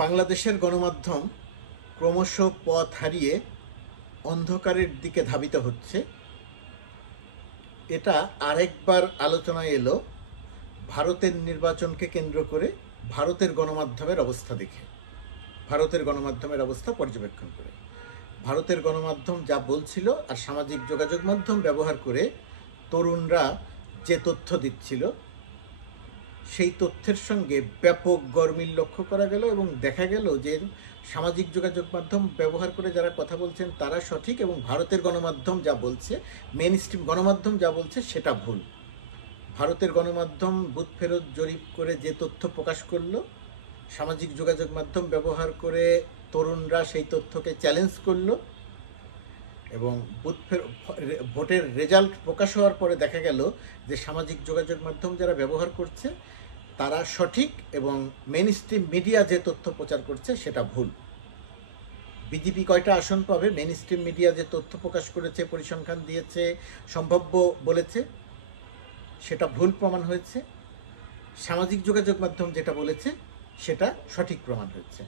বাংলাদেশের গণমাধ্যম ক্রমশ পথ হারিয়ে অন্ধকারের দিকে ধাবিত হচ্ছে। এটা আরেকবার আলোচনায় এলো ভারতের নির্বাচনকে কেন্দ্র করে ভারতের গণমাধ্যমের অবস্থা দেখে, ভারতের গণমাধ্যমের অবস্থা পর্যবেক্ষণ করে। ভারতের গণমাধ্যম যা বলছিল আর সামাজিক যোগাযোগ মাধ্যম ব্যবহার করে তরুণরা যে তথ্য দিচ্ছিল, সেই তথ্যের সঙ্গে ব্যাপক গরমিল লক্ষ্য করা গেল এবং দেখা গেল যে সামাজিক যোগাযোগ মাধ্যম ব্যবহার করে যারা কথা বলছেন তারা সঠিক এবং ভারতের গণমাধ্যম যা বলছে, মেন স্ট্রিম গণমাধ্যম যা বলছে সেটা ভুল। ভারতের গণমাধ্যম বুথ ফেরত জরিপ করে যে তথ্য প্রকাশ করলো, সামাজিক যোগাযোগ মাধ্যম ব্যবহার করে তরুণরা সেই তথ্যকে চ্যালেঞ্জ করলো এবং ভোটের রেজাল্ট প্রকাশ হওয়ার পরে দেখা গেল যে সামাজিক যোগাযোগ মাধ্যম যারা ব্যবহার করছে তারা সঠিক এবং মেইন স্ট্রিম মিডিয়া যে তথ্য প্রচার করছে সেটা ভুল। বিজেপি কয়টা আসন পাবে, মেইন স্ট্রিম মিডিয়া যে তথ্য প্রকাশ করেছে, পরিসংখ্যান দিয়েছে, সম্ভাব্য বলেছে, সেটা ভুল প্রমাণ হয়েছে। সামাজিক যোগাযোগ মাধ্যম যেটা বলেছে সেটা সঠিক প্রমাণ হয়েছে।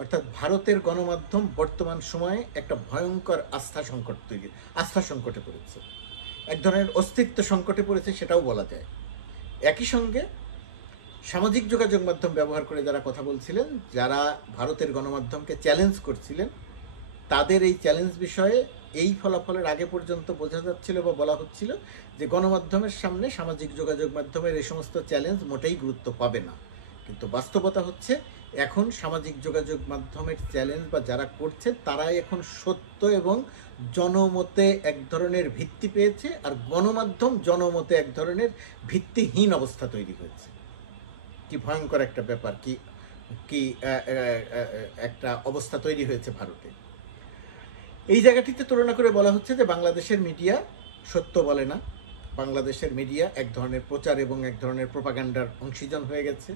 অর্থাৎ ভারতের গণমাধ্যম বর্তমান সময়ে একটা ভয়ঙ্কর আস্থা সংকটে পড়েছে, এক ধরনের অস্তিত্ব সংকটে পড়েছে সেটাও বলা যায়। একই সঙ্গে সামাজিক যোগাযোগ মাধ্যম ব্যবহার করে যারা কথা বলছিলেন, যারা ভারতের গণমাধ্যমকে চ্যালেঞ্জ করছিলেন, তাদের এই চ্যালেঞ্জ বিষয়ে এই ফলাফলের আগে পর্যন্ত বোঝা যাচ্ছিল বা বলা হচ্ছিল যে গণমাধ্যমের সামনে সামাজিক যোগাযোগ মাধ্যমের এই সমস্ত চ্যালেঞ্জ মোটেই গুরুত্ব পাবে না। কিন্তু বাস্তবতা হচ্ছে এখন সামাজিক যোগাযোগ মাধ্যমের চ্যালেঞ্জ বা যারা করছে তারাই এখন সত্য এবং জনমতে এক ধরনের ভিত্তি পেয়েছে, আর গণমাধ্যম জনমতে এক ধরনের ভিত্তিহীন অবস্থা তৈরি হয়েছে। কি ভয়ঙ্কর একটা ব্যাপার, কি একটা অবস্থা তৈরি হয়েছে ভারতে। এই জায়গাটিতে তুলনা করে বলা হচ্ছে যে বাংলাদেশের মিডিয়া সত্য বলে না, বাংলাদেশের মিডিয়া এক ধরনের প্রচার এবং এক ধরনের প্রোপাগান্ডার অংশীজন হয়ে গেছে।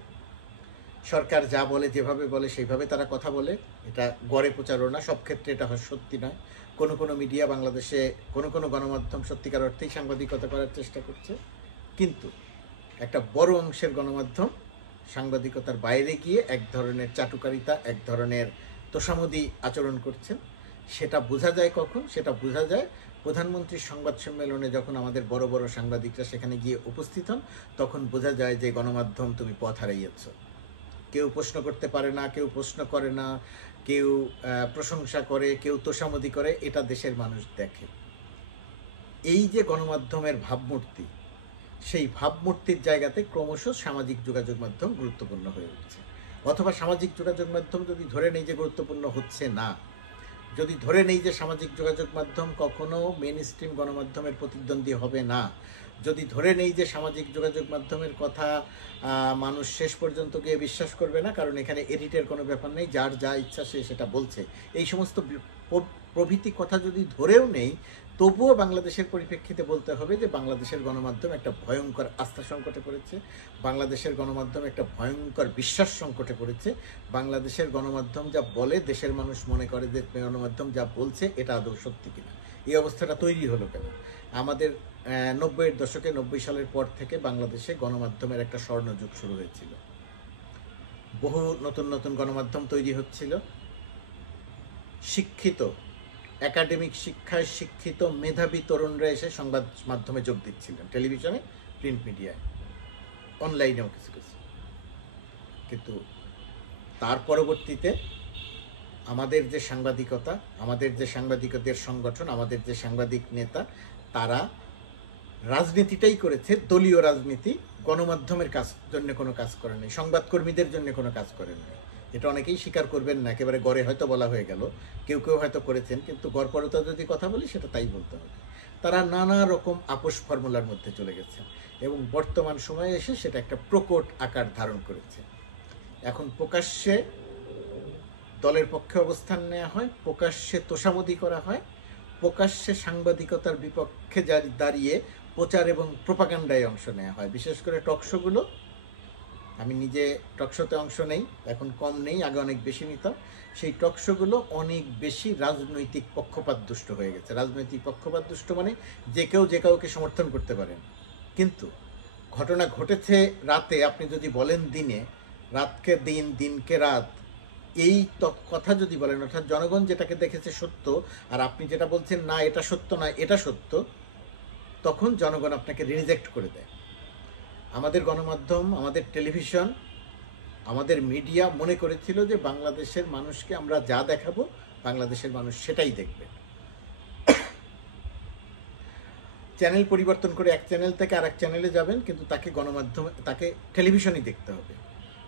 সরকার যা বলে, যেভাবে বলে সেইভাবে তারা কথা বলে। এটা গড়ে প্রচারণা, সব ক্ষেত্রে এটা সত্যি নয়। কোনো কোনো মিডিয়া বাংলাদেশে, কোনো কোনো গণমাধ্যম সত্যিকার অর্থেই সাংবাদিকতা করার চেষ্টা করছে, কিন্তু একটা বড় অংশের গণমাধ্যম সাংবাদিকতার বাইরে গিয়ে এক ধরনের চাটুকারিতা, এক ধরনের তোষামোদী আচরণ করছেন। সেটা বোঝা যায় কখন? সেটা বোঝা যায় প্রধানমন্ত্রীর সংবাদ সম্মেলনে যখন আমাদের বড় বড় সাংবাদিকরা সেখানে গিয়ে উপস্থিত হন, তখন বোঝা যায় যে গণমাধ্যম তুমি পথ হারাইয়েছ। কেউ প্রশ্ন করতে পারে না, কেউ প্রশ্ন করে না, কেউ প্রশংসা করে, কেউ তোষামোদী করে, এটা দেশের মানুষ দেখে। এই যে গণমাধ্যমের ভাবমূর্তি, সেই ভাবমূর্তির জায়গাতে ক্রমশ সামাজিক যোগাযোগ মাধ্যম গুরুত্বপূর্ণ হয়ে উঠছে। অথবা সামাজিক যোগাযোগ মাধ্যম যদি ধরে নেই যে গুরুত্বপূর্ণ হচ্ছে না, যদি ধরে নেই যে সামাজিক যোগাযোগ মাধ্যম কখনো মেন স্ট্রিম গণমাধ্যমের প্রতিদ্বন্দ্বী হবে না, যদি ধরে নেই যে সামাজিক যোগাযোগ মাধ্যমের কথা মানুষ শেষ পর্যন্ত গিয়ে বিশ্বাস করবে না, কারণ এখানে এডিটের কোনো ব্যাপার নেই, যার যা ইচ্ছা সে সেটা বলছে, এই সমস্ত প্রভৃতি কথা যদি ধরেও নেই, তবুও বাংলাদেশের পরিপ্রেক্ষিতে বলতে হবে যে বাংলাদেশের গণমাধ্যম একটা ভয়ঙ্কর আস্থা সংকটে পড়েছে, বাংলাদেশের গণমাধ্যম একটা ভয়ঙ্কর বিশ্বাস সংকটে পড়েছে। বাংলাদেশের গণমাধ্যম যা বলে দেশের মানুষ মনে করে যে গণমাধ্যম যা বলছে এটা আদৌ সত্যি কিনা। এই অবস্থাটা তৈরি হলো কেন? আমাদের 90-এর দশকে, 90 সালের পর থেকে বাংলাদেশে গণমাধ্যমের একটা স্বর্ণযুগ শুরু হয়েছিল। বহু নতুন নতুন গণমাধ্যম তৈরি হচ্ছিল। শিক্ষিত, একাডেমিক শিক্ষায় শিক্ষিত মেধাবী তরুণরা এসে সংবাদ মাধ্যমে যোগ দিচ্ছিলেন, টেলিভিশনে, প্রিন্ট মিডিয়ায়, অনলাইনেও কিছু কিছু। কিন্তু তার পরবর্তীতে আমাদের যে সাংবাদিকতা, আমাদের যে সাংবাদিকদের সংগঠন, আমাদের যে সাংবাদিক নেতা, তারা রাজনীতিটাই করেছে, দলীয় রাজনীতি। গণমাধ্যমের জন্য কোনো কাজ করেনি, সংবাদকর্মীদের জন্য কোনো কাজ করেনি। এটা অনেকেই স্বীকার করবেন না, একেবারে গড়ে হয়তো বলা হয়ে গেল, কেউ কেউ হয়তো করেছেন, কিন্তু গড়পরতা যদি কথা বলি সেটা তাই বলতে হবে। তারা নানা রকম আপোষ ফর্মুলার মধ্যে চলে গেছে এবং বর্তমান সময়ে এসে সেটা একটা প্রকট আকার ধারণ করেছে। এখন প্রকাশ্যে দলের পক্ষে অবস্থান নেওয়া হয়, প্রকাশ্যে তোষামোদী করা হয়, প্রকাশ্যে সাংবাদিকতার বিপক্ষে দাঁড়িয়ে প্রচার এবং প্রোপাগান্ডায় অংশ নেওয়া হয়। বিশেষ করে টকশোগুলো, আমি নিজে টকশোতে অংশ নেই, এখন কম নেই, আগে অনেক বেশি নিতাম। সেই টকশোগুলো অনেক বেশি রাজনৈতিক পক্ষপাত দুষ্ট হয়ে গেছে। রাজনৈতিক পক্ষপাত দুষ্ট মানে যে কেউ যে কাউকে সমর্থন করতে পারেন, কিন্তু ঘটনা ঘটেছে রাতে, আপনি যদি বলেন দিনে, রাতকে দিন, দিনকে রাত, এই কথা যদি বলেন, অর্থাৎ জনগণ যেটাকে দেখেছে সত্য আর আপনি যেটা বলছেন না এটা সত্য না এটা সত্য, তখন জনগণ আপনাকে রিজেক্ট করে দেয়। আমাদের গণমাধ্যম, আমাদের টেলিভিশন, আমাদের মিডিয়া মনে করেছিল যে বাংলাদেশের মানুষকে আমরা যা দেখাবো বাংলাদেশের মানুষ সেটাই দেখবে। চ্যানেল পরিবর্তন করে এক চ্যানেল থেকে আরেক চ্যানেলে যাবেন, কিন্তু তাকে গণমাধ্যমে, তাকে টেলিভিশনই দেখতে হবে।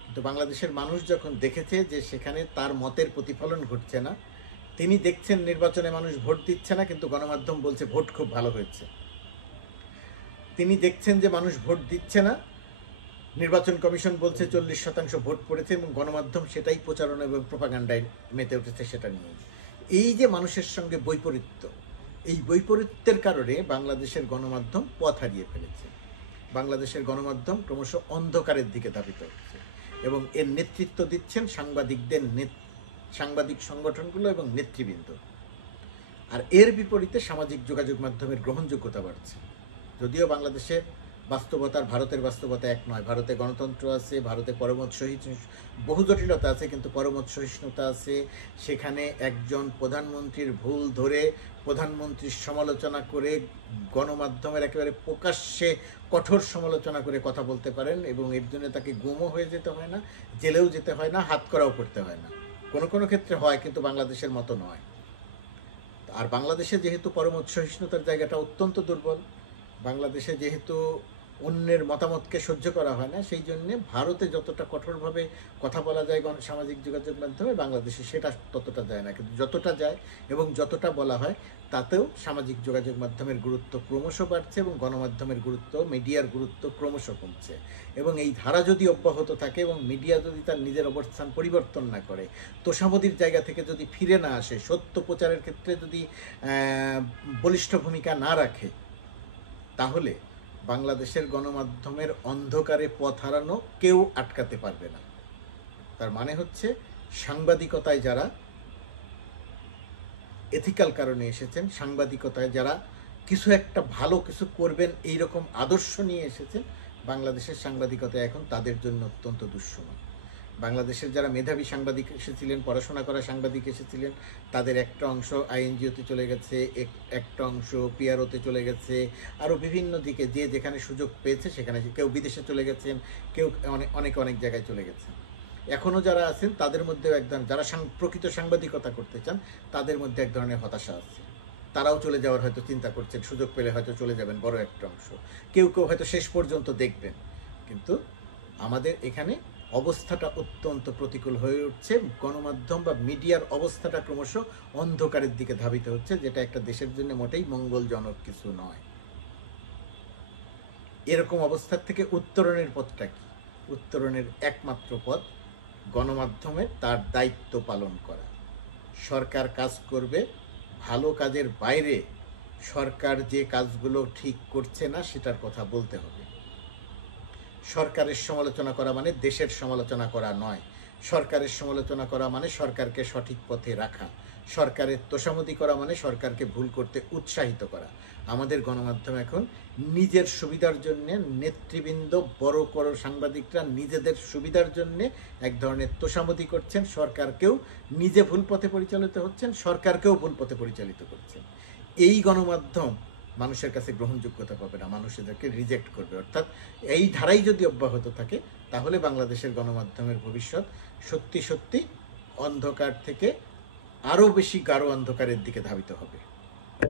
কিন্তু বাংলাদেশের মানুষ যখন দেখেছে যে সেখানে তার মতের প্রতিফলন ঘটছে না, তিনি দেখছেন নির্বাচনে মানুষ ভোট দিচ্ছে না, কিন্তু গণমাধ্যম বলছে ভোট খুব ভালো হয়েছে। তিনি দেখছেন যে মানুষ ভোট দিচ্ছে না, নির্বাচন কমিশন বলছে 40% ভোট পড়েছে, এবং গণমাধ্যম সেটাই প্রচারণা এবং প্রোপাগান্ডায় মেতে উঠেছে সেটা নিয়ে। এই যে মানুষের সঙ্গে বৈপরীত্য, এই বৈপরীত্যের কারণে বাংলাদেশের গণমাধ্যম পথ হারিয়ে ফেলেছে। বাংলাদেশের গণমাধ্যম ক্রমশ অন্ধকারের দিকে ধাবিত হচ্ছে, এবং এর নেতৃত্ব দিচ্ছেন সাংবাদিক সংগঠনগুলো এবং নেতৃবৃন্দ। আর এর বিপরীতে সামাজিক যোগাযোগ মাধ্যমের গ্রহণযোগ্যতা বাড়ছে। যদিও বাংলাদেশের বাস্তবতার ভারতের বাস্তবতা এক নয়। ভারতে গণতন্ত্র আছে, ভারতে পরমত সহিষ্ণু, বহু জটিলতা আছে, কিন্তু পরমত সহিষ্ণুতা আছে। সেখানে একজন প্রধানমন্ত্রীর ভুল ধরে প্রধানমন্ত্রীর সমালোচনা করে গণমাধ্যমের একেবারে প্রকাশ্যে কঠোর সমালোচনা করে কথা বলতে পারেন, এবং এর জন্য তাকে গুমও হয়ে যেতে হয় না, জেলেও যেতে হয় না, হাতকড়াও করতে হয় না। কোনো কোনো ক্ষেত্রে হয়, কিন্তু বাংলাদেশের মতো নয়। আর বাংলাদেশে যেহেতু পরমত সহিষ্ণুতার জায়গাটা অত্যন্ত দুর্বল, বাংলাদেশে যেহেতু অন্যের মতামতকে সহ্য করা হয় না, সেই জন্যে ভারতে যতটা কঠোরভাবে কথা বলা যায় সামাজিক যোগাযোগ মাধ্যমে, বাংলাদেশে সেটা ততটা যায় না। কিন্তু যতটা যায় এবং যতটা বলা হয়, তাতেও সামাজিক যোগাযোগ মাধ্যমের গুরুত্ব ক্রমশ বাড়ছে, এবং গণমাধ্যমের গুরুত্ব, মিডিয়ার গুরুত্ব ক্রমশ কমছে। এবং এই ধারা যদি অব্যাহত থাকে এবং মিডিয়া যদি তার নিজের অবস্থান পরিবর্তন না করে, তোষামোদীর জায়গা থেকে যদি ফিরে না আসে, সত্য প্রচারের ক্ষেত্রে যদি বলিষ্ঠ ভূমিকা না রাখে, তাহলে বাংলাদেশের গণমাধ্যমের অন্ধকারে পথ হারানো কেউ আটকাতে পারবে না। তার মানে হচ্ছে, সাংবাদিকতায় যারা এথিক্যাল কারণে এসেছেন, সাংবাদিকতায় যারা কিছু একটা ভালো কিছু করবেন এইরকম আদর্শ নিয়ে এসেছেন, বাংলাদেশের সাংবাদিকতা এখন তাদের জন্য অত্যন্ত দুঃসময়। বাংলাদেশের যারা মেধাবী সাংবাদিক এসেছিলেন, পড়াশোনা করা সাংবাদিক এসেছিলেন, তাদের একটা অংশ আইএনজিওতে চলে গেছে, একটা অংশ পিআরওতে চলে গেছে, আরও বিভিন্ন দিকে যে যেখানে সুযোগ পেয়েছে সেখানে, কেউ বিদেশে চলে গেছেন, কেউ অনেক জায়গায় চলে গেছেন। এখনও যারা আছেন তাদের মধ্যেও এক ধরনের, যারা প্রকৃত সাংবাদিকতা করতে চান তাদের মধ্যে এক ধরনের হতাশা আছে। তারাও চলে যাওয়ার হয়তো চিন্তা করছেন, সুযোগ পেলে হয়তো চলে যাবেন বড় একটা অংশ, কেউ হয়তো শেষ পর্যন্ত দেখবেন। কিন্তু আমাদের এখানে অবস্থাটা অত্যন্ত প্রতিকূল হয়ে উঠছে। গণমাধ্যম বা মিডিয়ার অবস্থাটা ক্রমশ অন্ধকারের দিকে ধাবিত হচ্ছে, যেটা একটা দেশের জন্য মোটেই মঙ্গলজনক কিছু নয়। এরকম অবস্থার থেকে উত্তরণের পথটা কি? উত্তরণের একমাত্র পথ গণমাধ্যমের তার দায়িত্ব পালন করা। সরকার কাজ করবে, ভালো কাজের বাইরে সরকার যে কাজগুলো ঠিক করছে না সেটার কথা বলতে হবে। সরকারের সমালোচনা করা মানে দেশের সমালোচনা করা নয়। সরকারের সমালোচনা করা মানে সরকারকে সঠিক পথে রাখা। সরকারের তোষামোদী করা মানে সরকারকে ভুল করতে উৎসাহিত করা। আমাদের গণমাধ্যম এখন নিজের সুবিধার জন্যে, নেতৃবৃন্দ, বড় সাংবাদিকরা নিজেদের সুবিধার জন্যে এক ধরনের তোষামোদী করছেন। সরকারকেও নিজে ভুল পথে পরিচালিত হচ্ছেন, সরকারকেও ভুল পথে পরিচালিত করছেন। এই গণমাধ্যম মানুষের কাছে গ্রহণযোগ্যতা পাবে না, মানুষ এদেরকে রিজেক্ট করবে। অর্থাৎ এই ধারাই যদি অব্যাহত থাকে, তাহলে বাংলাদেশের গণমাধ্যমের ভবিষ্যৎ সত্যি অন্ধকার থেকে আরও বেশি গাঢ় অন্ধকারের দিকে ধাবিত হবে।